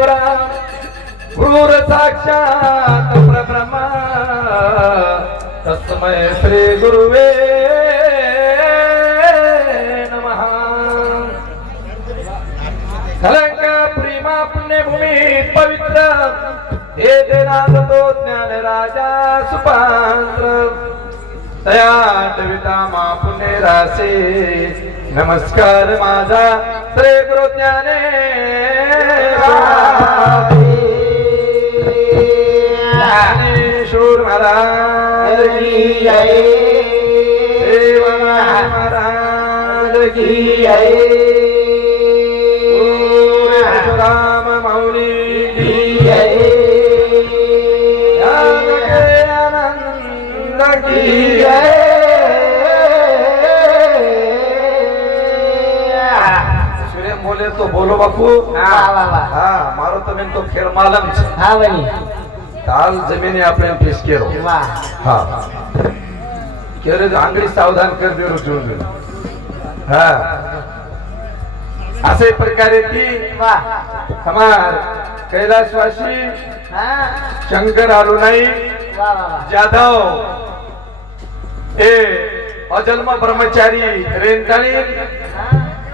क्रूर साक्षात परब्रह्मा तस्मय श्री गुरुवे नमः. कलंक प्रेमा पुण्यभूमी पवित्र. हे देनाथ तो ज्ञान राजा सुपांत्र. तया कविता मा पुण्य रासे नमस्कार माझा श्री गुरु ज्ञाने ज्ञानेश्वर महाराज की जय। देवा महाराज की जय। તો બોલો બાપુ હા મારો તમે તો ખેલ માલમ છે હા બની તાલ જમીને આપણે ફેસ કેરો હા કેરે આંગળી સાવધાન કરી દેરો જોજો હા असे प्रकारे ती हमार कैलासवासी शंकर आलो नाही जाधव ए अजन्म ब्रह्मचारी रेंदाळी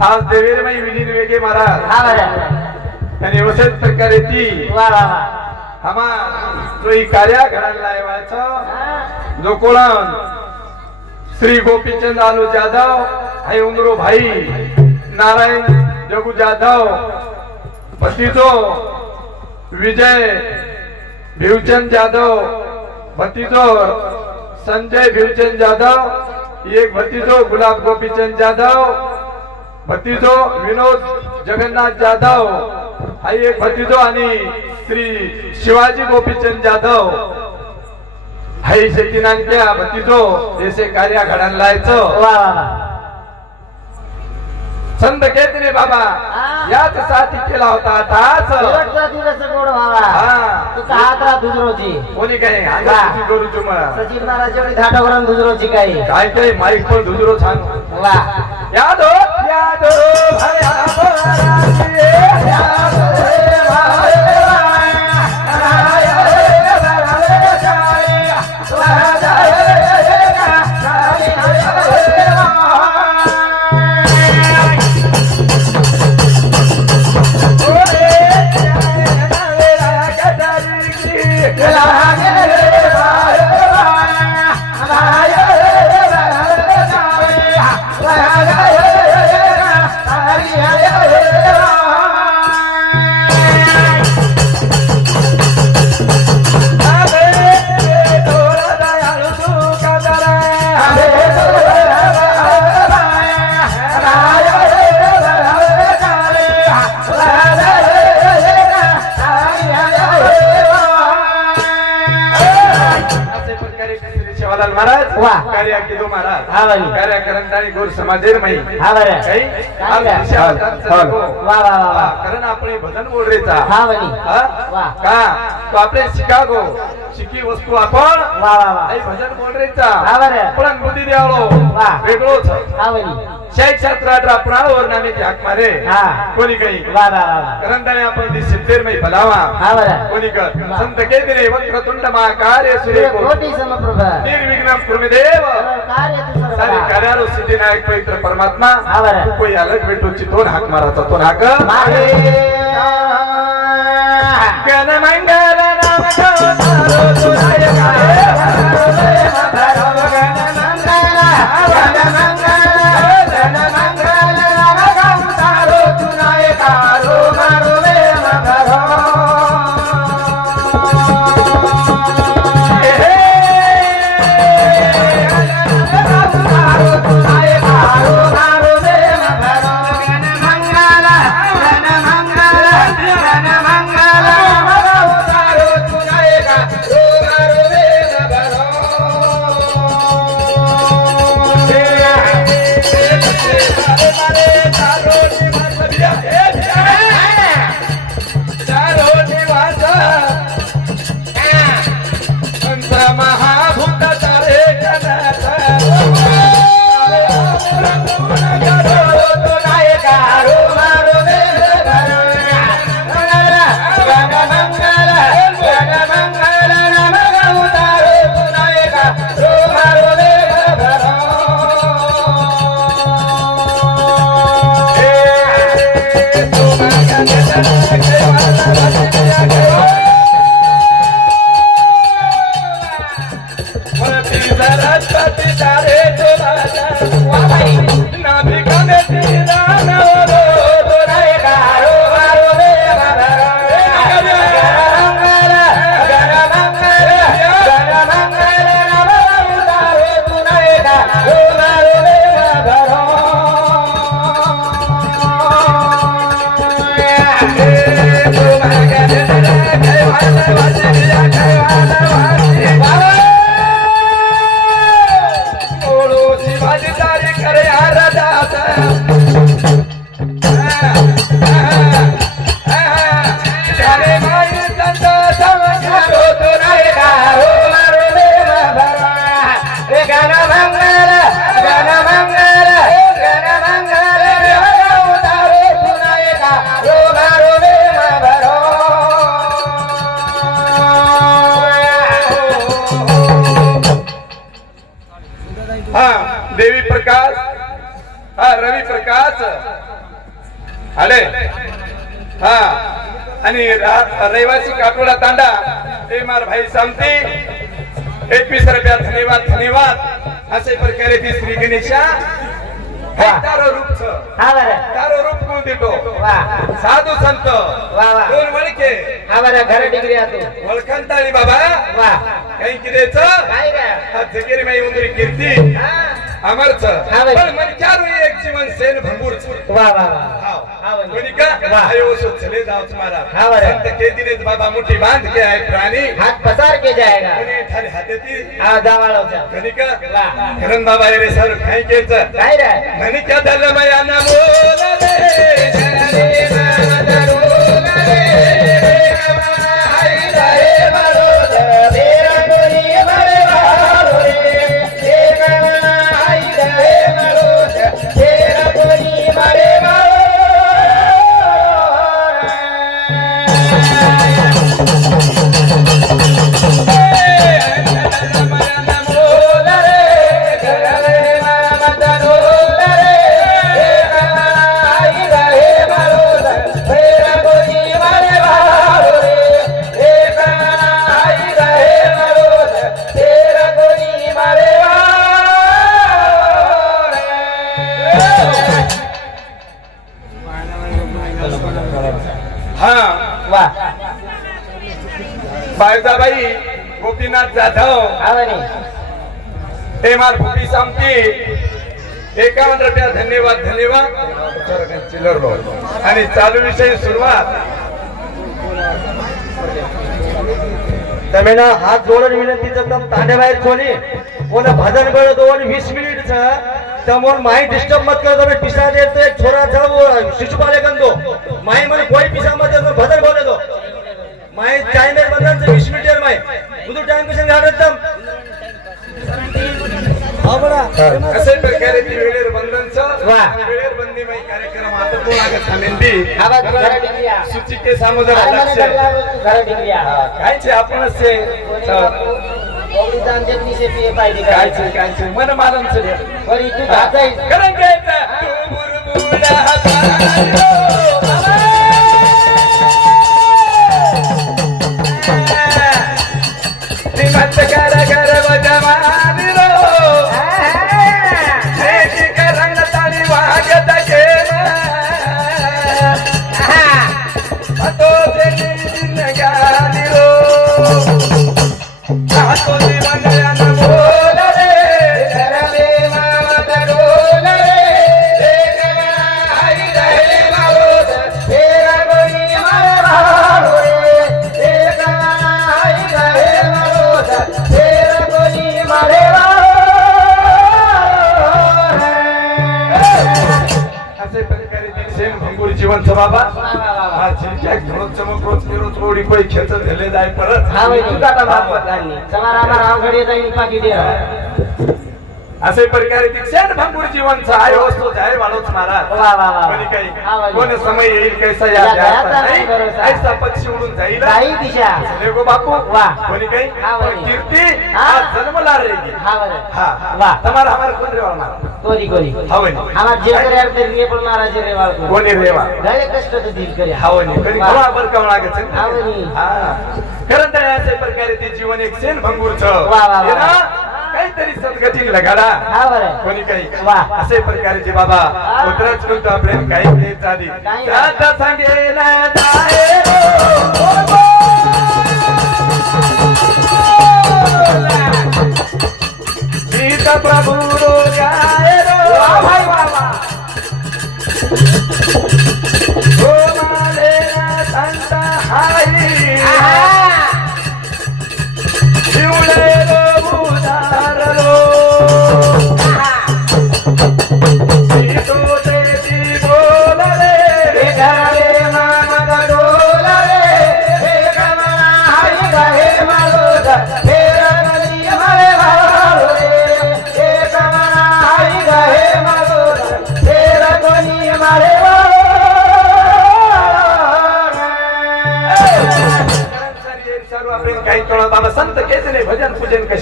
आज देवेरमय विलीन वेगे महाराज. हा महाराज आणि व्यवस्थित प्रकारे ती वा वा हमा तो ही कार्या घडायला लावायचा जो कोणान श्री गोपीचंद आलो जाधव आणि उमरो भाई नारायण जगू जाधव पतीचो विजय भिवचंद जाधव भतीजो संजय भिवचंद जाधव एक भतीजो गुलाब गोपीचंद जाधव भतीजो विनोद जगन्नाथ जाधव आई एक भतीजो आणि श्री शिवाजी गोपीचंद जाधव. हाई शेती नांगत्या भतीजो जसे कार्य घडायला लायचं संत केतने बाबा याच साथी केला होता ताच कोणी काय महाराज धाटावरून काही. माईक पण दुजरो सांग याद हो भया भया यादो रे भाया, असे शिवालाल महाराज वा. कार्य केलो महाराज. हा बाई. कार्य करंटाळी गोर समाजेर माई बरं. काही काय आज काय? विषय अवतार वा चालतो. वा वा. वा कारण आपण भजन बोलरेचा वली? वा. का? तो आपले शिकागो. शिकी वस्तू आपण वा वा वा. आई भजन हा. पण बुद्धी द्यावलो वा. वेगळोच. हा शाही छात्रात आपण वर्णाने हाक मारे. हा. कोणी काही? वा आपण ती सिद्धेर मै भलावा. हा कोणी कर. संत केदिरे वक्रतुंड महाकार्य सूर्य सूर्य कोटी समप्रभ. निर्विघ्न तू सारे सर्वदा. कार्यालो सिद्धिनायक पवित्र परमात्मा हा कोई अलग भेटू चितोन हाक माराचा तो हाक मागे. गण मंगल नाम तुझे Thank you. आणि रहिवासी काटोडा तांडा ते मार भाई सांगते एकवीस रुपया धन्यवाद धन्यवाद. असे प्रकारे ती श्री गणेशा हा देतो? साधू संत. वा वा. दोन वळखे हा बरं घर डिग्री आतो. वळखंताळी बाबा. अमरच. पण मन चारू एक जीवन सेन भंगूर वा वा वा. बाई. कोणी का? वा. आयो सो चले जाओ तुम्हारा. संत के दिने बाबा मुठी बांध के आए प्राणी. हात पसार के जाएगा कोणी ठाले हातेती हा जावाळोचा कोणी का? वा. किरण बाबा रे सर खायकेच काय रे? क्या दल मया सांगते. एका एकावन्न रुपया धन्यवाद धन्यवाद. चिल्लर आणि चालू विषयी सुरुवात. तमेना हात जोडून विनंती करतात कोणी खोली. कोण भजन गळ दोन वीस मिनिटचं. त्यामुळे माई डिस्टर्ब मत करतो मी पिसा देतोय छोराचा शिशुपाले करतो माई मध्ये कोई पिसा मत देतो भजन बोलतो. माई टाइम आहे भजन वीस मिनिट माई तुझं टाइम पिसा घालत असे प्रकारे ती वेळेर बंधनचं. वेळेर बंदीमय कार्यक्रम आता कोण ಆಗत थांबेंदी हा बघ घर डिग्री आ सुचिके सामोदर हा लक्ष. बरं घर डिग्री आ काय छे आपण से से मन मालम छे बरी तू तू बुरबुडा चला रामा राम घडी जाईन पाकी दे असे प्रकारे क्षण क्षणभंगूर जीवन सहाय वस्तू जाहीर वाढवत महाराज. कोणी काही कोण समय येईल कैसा या ऐसा पक्षी उडून जाईल. बापू. वा. कोणी काही? कीर्ती? जन्मला रे वा. तुम्हाला हमार कोण कोणी कोणी? हमार जे करे ते रे पण महाराज कोणी कष्ट तो दिल करे बर हा. खरं तर असे प्रकारे ते जीवन एक क्षणभंगूर छ वा वा. काहीतरी सदगती लगाडा. हा बरं. कोणी काही वा. असे प्रकारचे बाबा. उतरच करतो आपले काही सांगे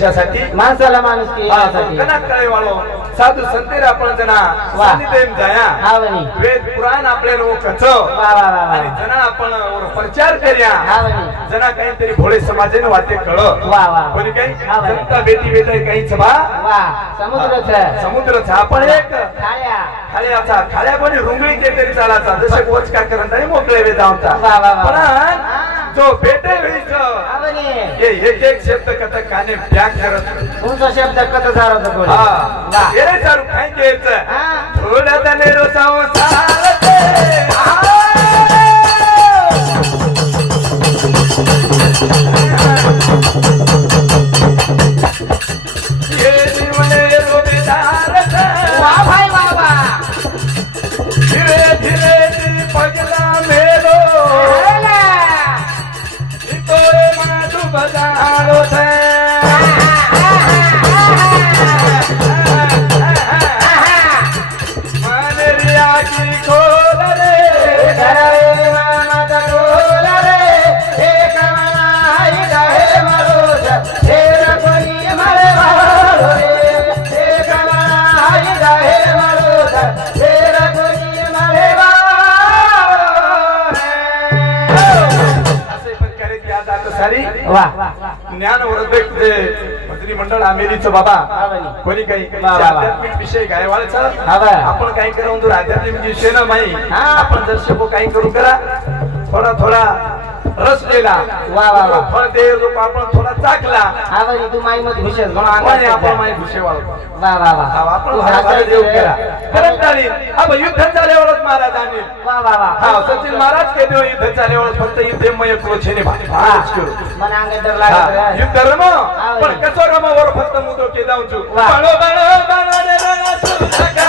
कशासाठी माणसाला माणूस साधू संतेर आपण जना. सानिध्यम जाया. वेद पुराण आपल्याला वा आणि जना आपण प्रचार कर्या. म्हणे जना काहीतरी भोळे समाजाने वाटे कळ. कोणी काही जनता बेटी काही सभा? वा समुद्रच. समुद्रच. आपण एक खाळ्या खाळ्याचा खाळ्या कोणी रुंगळी के तरी चालाचा जसे कोच काय करत आणि मोकळे वेद आमचा. वा वा वा. पण जो भेटे हा हे एक एक शब्द कथा काने ब्याग करत तुमचा शब्द कथ होता कोणी हा हे चालू काय हा. थोडं तने रो संसार ते. हे. जीवने वा ज्ञान ते भजनी मंडळ आमेलीचं बाबा. कोणी काही. आध्यात्मिक विषय हा बा. आपण काही करून आध्यात्मिक विषय ना माही हा. आपण दर्शको काही करू करा थोडा थोडा रस दिला वा, वा, वा. फळ दे लोक आपण थोडा चाकला हा बरी तू माई मध्ये घुसेल म्हणून आपण जा. विषय वाळतो वा वा वा हा, आपण तू भारा भारा हातात देऊ दे. केला खरंच झाली अब युद्ध झाल्यावरच महाराज आणील वा वा वा हा सचिन महाराज के देव युद्ध झाल्यावर फक्त युद्धमय क्रोछेने भाच करू मला अंगात डर हा, लागत युद्ध रम पण कसं रमावर फक्त मुदो के जाऊन चू वा. बाळो बाळो बाळो रे रणा तू सगळा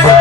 हे,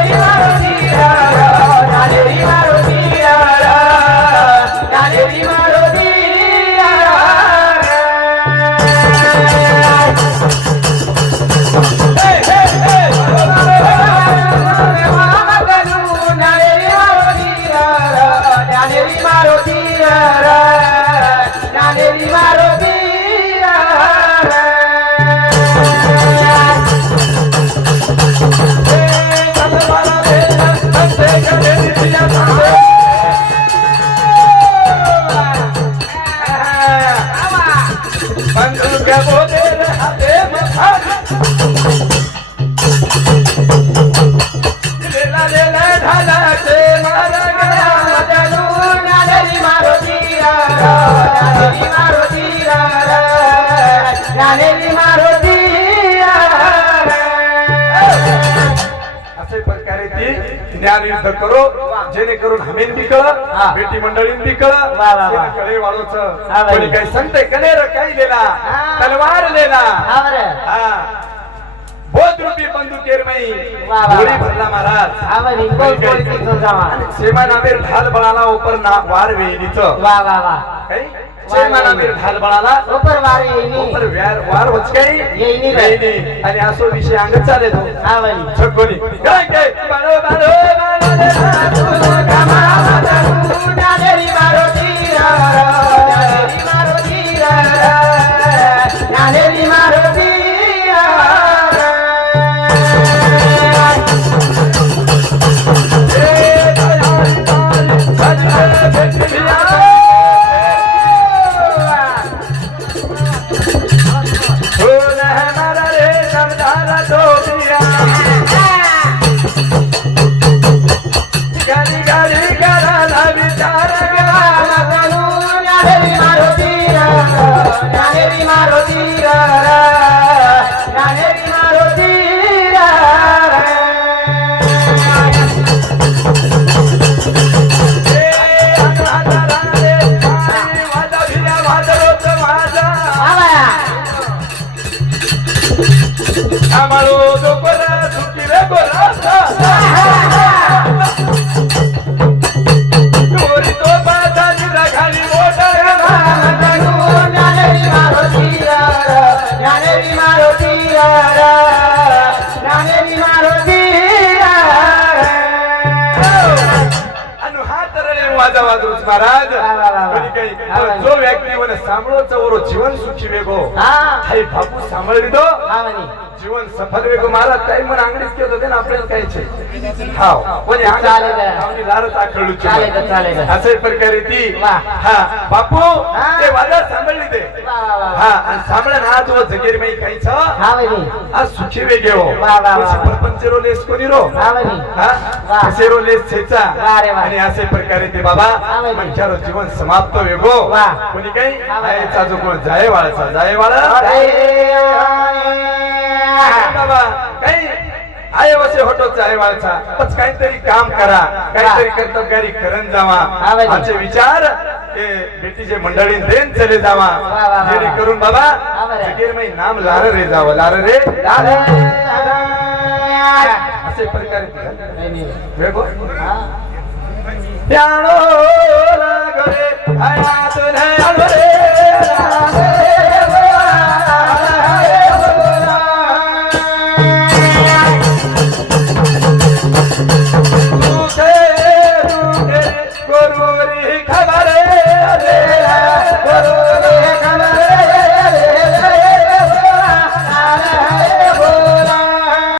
असे प्रकारे ती ज्ञान युद्ध करो जेणेकरून हमेन बी कळ. बेटी मंडळीन बी कळ. कळे वाळूच. कोणी काही संत कनेर काही हा. तलवार लेला हा बरं. हा. बोध रूपी बंदुकेर मई गोळी. भरला महाराज. सेमा नामेर ढाल बळाला ऊपर ना वार वेलीच वा वा वा. ढाल बळाला वार येईनी वार येईनी. येईनी आणि असो विषय अंग चाले तो हा छकोनी काय काय बाळो बाळो बाळो જીવન સાંભળો ચવરો જીવન સુખી વેગો હાઈ બાપુ સાંભળી લીધો જીવન સફળ વેગો મારા તાઈ મને આંગળી કહેતો તેને આપણે કહે છે હાવ કોને આંગળી આવની લારત આખડું ચાલે ચાલે અસર પર કરી હતી હા બાપુ એ વાત સાંભળે ને આ જો જગીર માં કઈ છે હા વની આ સુખી વેગેવો વાહ, વાહ, વાહ. પછી પરપંચેરો લેસ કોની રો હા વની હા વાહ. કસેરો લેસ છેચા વાહ રે વાહ. અને આસે પ્રકારે તે બાબા હા, ભાઈ. મંચારો જીવન સમાપ્ત વેગો વાહ. કોની કઈ હા, આ ભાઈ. એ आयवसे होटल आहे पण काहीतरी काम करा. काहीतरी कर्तबगारी करून जावा. आमचे विचार बेटीचे मंडळी देन चले जावा. जेणेकरून बाबा जगीर मी नाम लार रे जावं. लार रे? असे प्रकारे त्यानो लागले हयात रे.